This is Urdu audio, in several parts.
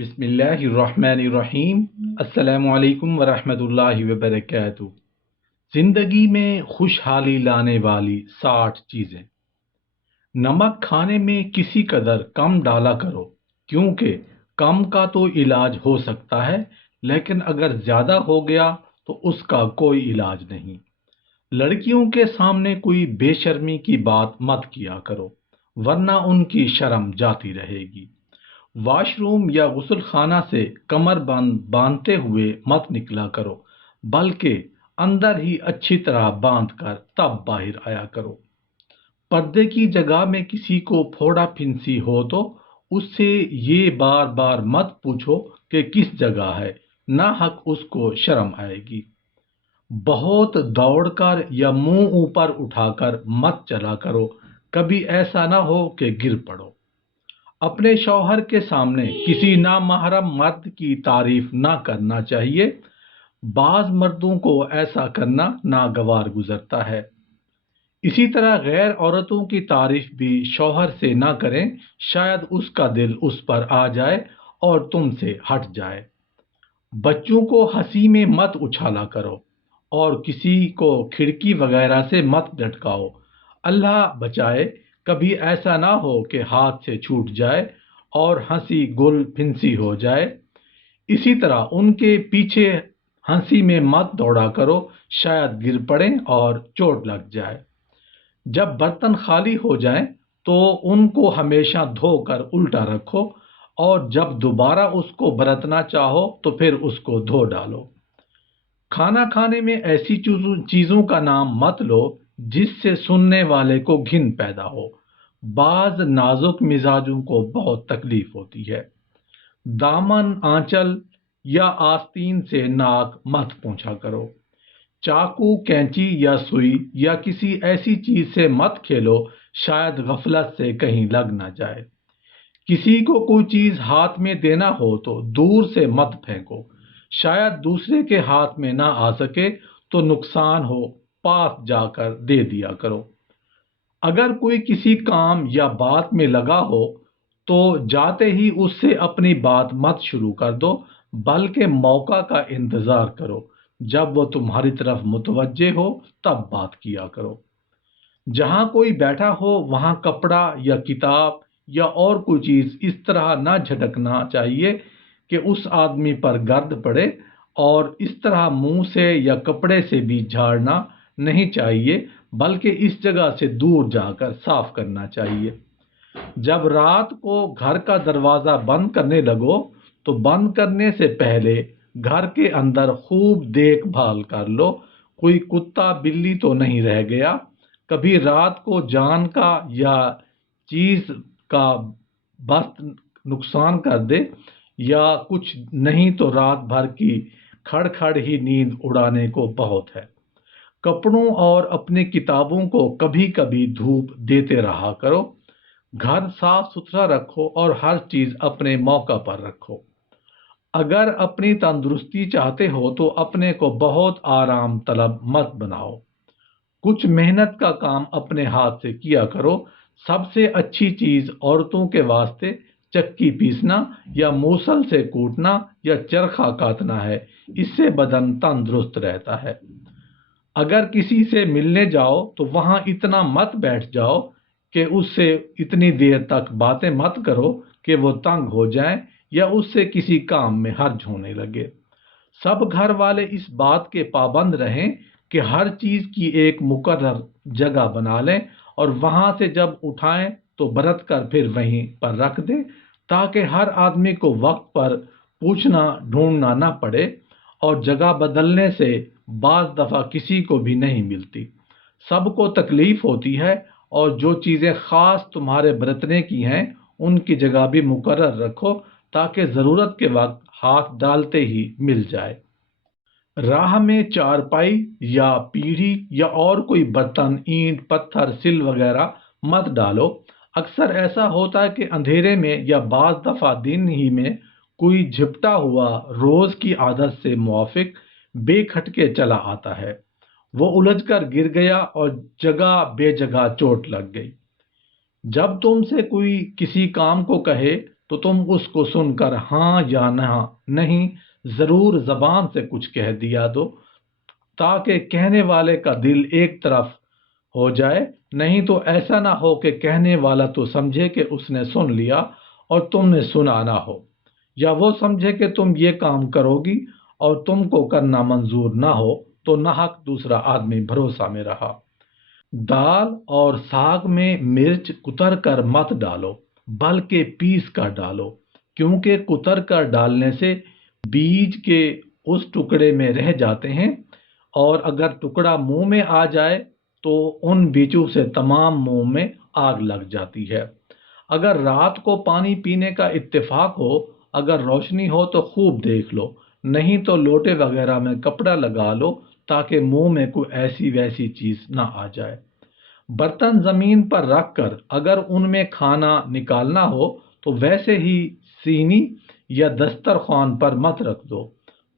بسم اللہ الرحمن الرحیم۔ السلام علیکم ورحمۃ اللہ وبرکاتہ۔ زندگی میں خوشحالی لانے والی 60 چیزیں۔ نمک کھانے میں کسی قدر کم ڈالا کرو، کیونکہ کم کا تو علاج ہو سکتا ہے، لیکن اگر زیادہ ہو گیا تو اس کا کوئی علاج نہیں۔ لڑکیوں کے سامنے کوئی بے شرمی کی بات مت کیا کرو، ورنہ ان کی شرم جاتی رہے گی۔ واش روم یا غسل خانہ سے کمر بند باندھتے ہوئے مت نکلا کرو، بلکہ اندر ہی اچھی طرح باندھ کر تب باہر آیا کرو۔ پردے کی جگہ میں کسی کو پھوڑا پھنسی ہو تو اس سے یہ بار بار مت پوچھو کہ کس جگہ ہے، نہ حق اس کو شرم آئے گی۔ بہت دوڑ کر یا منہ اوپر اٹھا کر مت چلا کرو، کبھی ایسا نہ ہو کہ گر پڑو۔ اپنے شوہر کے سامنے کسی نامحرم مرد کی تعریف نہ کرنا چاہیے، بعض مردوں کو ایسا کرنا ناگوار گزرتا ہے۔ اسی طرح غیر عورتوں کی تعریف بھی شوہر سے نہ کریں، شاید اس کا دل اس پر آ جائے اور تم سے ہٹ جائے۔ بچوں کو ہنسی میں مت اچھالا کرو اور کسی کو کھڑکی وغیرہ سے مت لٹکاؤ، اللہ بچائے کبھی ایسا نہ ہو کہ ہاتھ سے چھوٹ جائے اور ہنسی گل پھنسی ہو جائے۔ اسی طرح ان کے پیچھے ہنسی میں مت دوڑا کرو، شاید گر پڑیں اور چوٹ لگ جائے۔ جب برتن خالی ہو جائیں تو ان کو ہمیشہ دھو کر الٹا رکھو، اور جب دوبارہ اس کو برتنا چاہو تو پھر اس کو دھو ڈالو۔ کھانا کھانے میں ایسی چیزوں کا نام مت لو جس سے سننے والے کو گھن پیدا ہو، بعض نازک مزاجوں کو بہت تکلیف ہوتی ہے۔ دامن، آنچل یا آستین سے ناک مت پونچھا کرو۔ چاقو، کینچی یا سوئی یا کسی ایسی چیز سے مت کھیلو، شاید غفلت سے کہیں لگ نہ جائے۔ کسی کو کوئی چیز ہاتھ میں دینا ہو تو دور سے مت پھینکو، شاید دوسرے کے ہاتھ میں نہ آ سکے تو نقصان ہو، پاس جا کر دے دیا کرو۔ اگر کوئی کسی کام یا بات میں لگا ہو تو جاتے ہی اس سے اپنی بات مت شروع کر دو، بلکہ موقع کا انتظار کرو، جب وہ تمہاری طرف متوجہ ہو تب بات کیا کرو۔ جہاں کوئی بیٹھا ہو وہاں کپڑا یا کتاب یا اور کوئی چیز اس طرح نہ جھٹکنا چاہیے کہ اس آدمی پر گرد پڑے، اور اس طرح منہ سے یا کپڑے سے بھی جھاڑنا نہیں چاہیے، بلکہ اس جگہ سے دور جا کر صاف کرنا چاہیے۔ جب رات کو گھر کا دروازہ بند کرنے لگو تو بند کرنے سے پہلے گھر کے اندر خوب دیکھ بھال کر لو، کوئی کتا بلی تو نہیں رہ گیا، کبھی رات کو جان کا یا چیز کا بس نقصان کر دے، یا کچھ نہیں تو رات بھر کی کھڑ کھڑ ہی نیند اڑانے کو بہت ہے۔ کپڑوں اور اپنی کتابوں کو کبھی کبھی دھوپ دیتے رہا کرو۔ گھر صاف ستھرا رکھو اور ہر چیز اپنے موقع پر رکھو۔ اگر اپنی تندرستی چاہتے ہو تو اپنے کو بہت آرام طلب مت بناؤ، کچھ محنت کا کام اپنے ہاتھ سے کیا کرو۔ سب سے اچھی چیز عورتوں کے واسطے چکی پیسنا یا موصل سے کوٹنا یا چرخہ کاتنا ہے، اس سے بدن تندرست رہتا ہے۔ اگر کسی سے ملنے جاؤ تو وہاں اتنا مت بیٹھ جاؤ کہ اس سے اتنی دیر تک باتیں مت کرو کہ وہ تنگ ہو جائیں یا اس سے کسی کام میں حرج ہونے لگے۔ سب گھر والے اس بات کے پابند رہیں کہ ہر چیز کی ایک مقرر جگہ بنا لیں، اور وہاں سے جب اٹھائیں تو برت کر پھر وہیں پر رکھ دیں، تاکہ ہر آدمی کو وقت پر پوچھنا ڈھونڈنا نہ پڑے، اور جگہ بدلنے سے بعض دفعہ کسی کو بھی نہیں ملتی۔ سب کو تکلیف ہوتی ہے، اور جو چیزیں خاص تمہارے برتنے کی ہیں ان کی جگہ بھی مقرر رکھو تاکہ ضرورت کے وقت ہاتھ ڈالتے ہی مل جائے۔ راہ میں چارپائی یا پیڑھی یا اور کوئی برتن، اینٹ، پتھر، سل وغیرہ مت ڈالو۔ اکثر ایسا ہوتا ہے کہ اندھیرے میں یا بعض دفعہ دن ہی میں کوئی جھپٹا ہوا روز کی عادت سے موافق بے کھٹکے چلا آتا ہے، وہ الجھ کر گر گیا اور جگہ بے جگہ چوٹ لگ گئی۔ جب تم سے کوئی کسی کام کو کہے تو تم اس کو سن کر ہاں یا نہ نہیں ضرور زبان سے کچھ کہہ دیا دو، تاکہ کہنے والے کا دل ایک طرف ہو جائے، نہیں تو ایسا نہ ہو کہ کہنے والا تو سمجھے کہ اس نے سن لیا اور تم نے سنا نہ ہو، یا وہ سمجھے کہ تم یہ کام کرو گی اور تم کو کرنا منظور نہ ہو تو ناحق دوسرا آدمی بھروسہ میں رہا۔ دال اور ساگ میں مرچ کتر کر مت ڈالو بلکہ پیس کر ڈالو، کیونکہ کتر کر ڈالنے سے بیج کے اس ٹکڑے میں رہ جاتے ہیں، اور اگر ٹکڑا منہ میں آ جائے تو ان بیجوں سے تمام منہ میں آگ لگ جاتی ہے۔ اگر رات کو پانی پینے کا اتفاق ہو، اگر روشنی ہو تو خوب دیکھ لو، نہیں تو لوٹے وغیرہ میں کپڑا لگا لو تاکہ منہ میں کوئی ایسی ویسی چیز نہ آ جائے۔ برتن زمین پر رکھ کر اگر ان میں کھانا نکالنا ہو تو ویسے ہی سینی یا دسترخوان پر مت رکھ دو،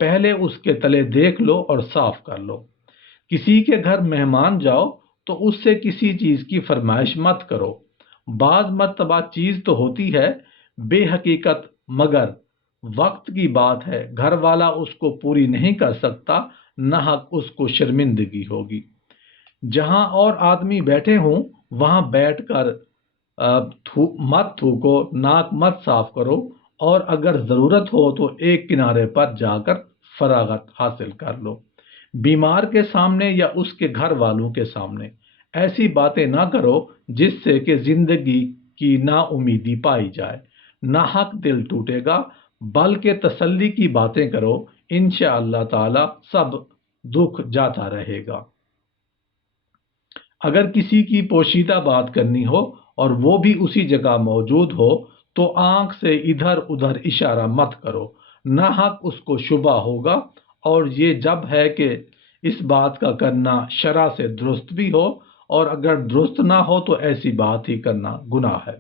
پہلے اس کے تلے دیکھ لو اور صاف کر لو۔ کسی کے گھر مہمان جاؤ تو اس سے کسی چیز کی فرمائش مت کرو، بعض مرتبہ چیز تو ہوتی ہے بے حقیقت، مگر وقت کی بات ہے گھر والا اس کو پوری نہیں کر سکتا، ناحق اس کو شرمندگی ہوگی۔ جہاں اور آدمی بیٹھے ہوں وہاں بیٹھ کر مت تھوکو، ناک مت صاف کرو، اور اگر ضرورت ہو تو ایک کنارے پر جا کر فراغت حاصل کر لو۔ بیمار کے سامنے یا اس کے گھر والوں کے سامنے ایسی باتیں نہ کرو جس سے کہ زندگی کی نا امیدی پائی جائے، ناحق دل ٹوٹے گا، بلکہ تسلی کی باتیں کرو، انشاءاللہ تعالی سب دکھ جاتا رہے گا۔ اگر کسی کی پوشیدہ بات کرنی ہو اور وہ بھی اسی جگہ موجود ہو تو آنکھ سے ادھر ادھر اشارہ مت کرو، ناحق اس کو شبہ ہوگا، اور یہ جب ہے کہ اس بات کا کرنا شرع سے درست بھی ہو، اور اگر درست نہ ہو تو ایسی بات ہی کرنا گناہ ہے۔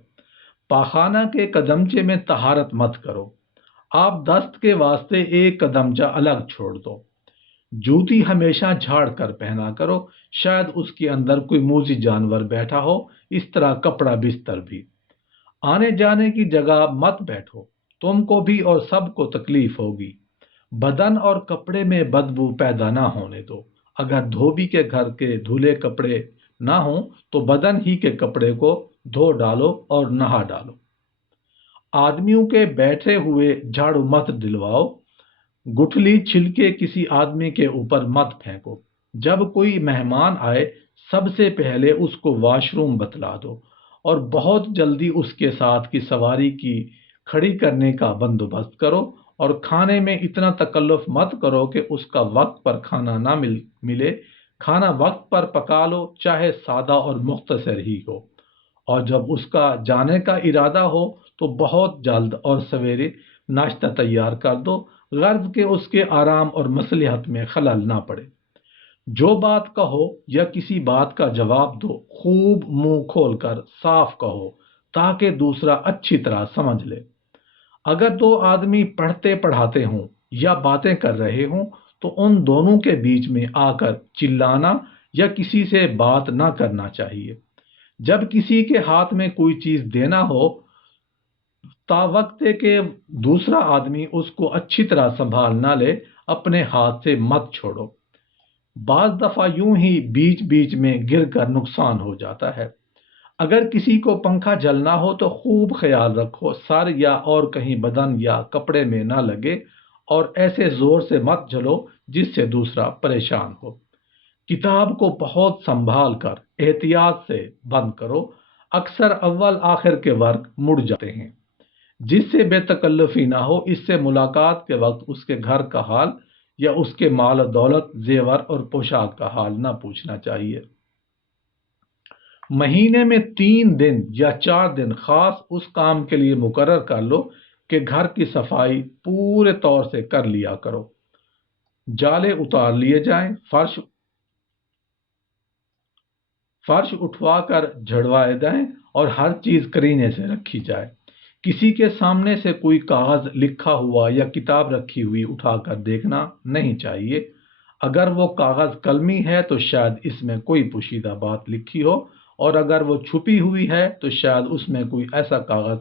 پاخانہ کے قدمچے میں طہارت مت کرو، آپ دست کے واسطے ایک قدمچہ الگ چھوڑ دو۔ جوتی ہمیشہ جھاڑ کر پہنا کرو، شاید اس کے اندر کوئی موذی جانور بیٹھا ہو، اس طرح کپڑا بستر بھی۔ آنے جانے کی جگہ مت بیٹھو، تم کو بھی اور سب کو تکلیف ہوگی۔ بدن اور کپڑے میں بدبو پیدا نہ ہونے دو، اگر دھوبی کے گھر کے دھلے کپڑے نہ ہوں تو بدن ہی کے کپڑے کو دھو ڈالو اور نہا ڈالو۔ آدمیوں کے بیٹھے ہوئے جھاڑو مت دلواؤ، گٹھلی چھلکے کسی آدمی کے اوپر مت پھینکو۔ جب کوئی مہمان آئے سب سے پہلے اس کو واش روم بتلا دو، اور بہت جلدی اس کے ساتھ کی سواری کی کھڑی کرنے کا بندوبست کرو، اور کھانے میں اتنا تکلف مت کرو کہ اس کا وقت پر کھانا نہ ملے، کھانا وقت پر پکا لو، چاہے سادہ اور مختصر ہی ہو، اور جب اس کا جانے کا ارادہ ہو تو بہت جلد اور سویرے ناشتہ تیار کر دو، غرض کہ اس کے آرام اور مصلحت میں خلل نہ پڑے۔ جو بات کہو یا کسی بات کا جواب دو خوب منہ کھول کر صاف کہو تاکہ دوسرا اچھی طرح سمجھ لے۔ اگر دو آدمی پڑھتے پڑھاتے ہوں یا باتیں کر رہے ہوں تو ان دونوں کے بیچ میں آ کر چلانا یا کسی سے بات نہ کرنا چاہیے۔ جب کسی کے ہاتھ میں کوئی چیز دینا ہو تا وقت کہ دوسرا آدمی اس کو اچھی طرح سنبھال نہ لے اپنے ہاتھ سے مت چھوڑو، بعض دفعہ یوں ہی بیچ بیچ میں گر کر نقصان ہو جاتا ہے۔ اگر کسی کو پنکھا جلنا ہو تو خوب خیال رکھو سر یا اور کہیں بدن یا کپڑے میں نہ لگے، اور ایسے زور سے مت جلو جس سے دوسرا پریشان ہو۔ کتاب کو بہت سنبھال کر احتیاط سے بند کرو، اکثر اول آخر کے ورق مڑ جاتے ہیں۔ جس سے بے تکلفی نہ ہو اس سے ملاقات کے وقت اس کے گھر کا حال یا اس کے مال و دولت، زیور اور پوشاک کا حال نہ پوچھنا چاہیے۔ مہینے میں 3 دن یا 4 دن خاص اس کام کے لیے مقرر کر لو کہ گھر کی صفائی پورے طور سے کر لیا کرو، جالے اتار لیے جائیں، فرش اٹھوا کر جھڑوائے جائیں، اور ہر چیز کرینے سے رکھی جائے۔ کسی کے سامنے سے کوئی کاغذ لکھا ہوا یا کتاب رکھی ہوئی اٹھا کر دیکھنا نہیں چاہیے، اگر وہ کاغذ قلمی ہے تو شاید اس میں کوئی پوشیدہ بات لکھی ہو، اور اگر وہ چھپی ہوئی ہے تو شاید اس میں کوئی ایسا کاغذ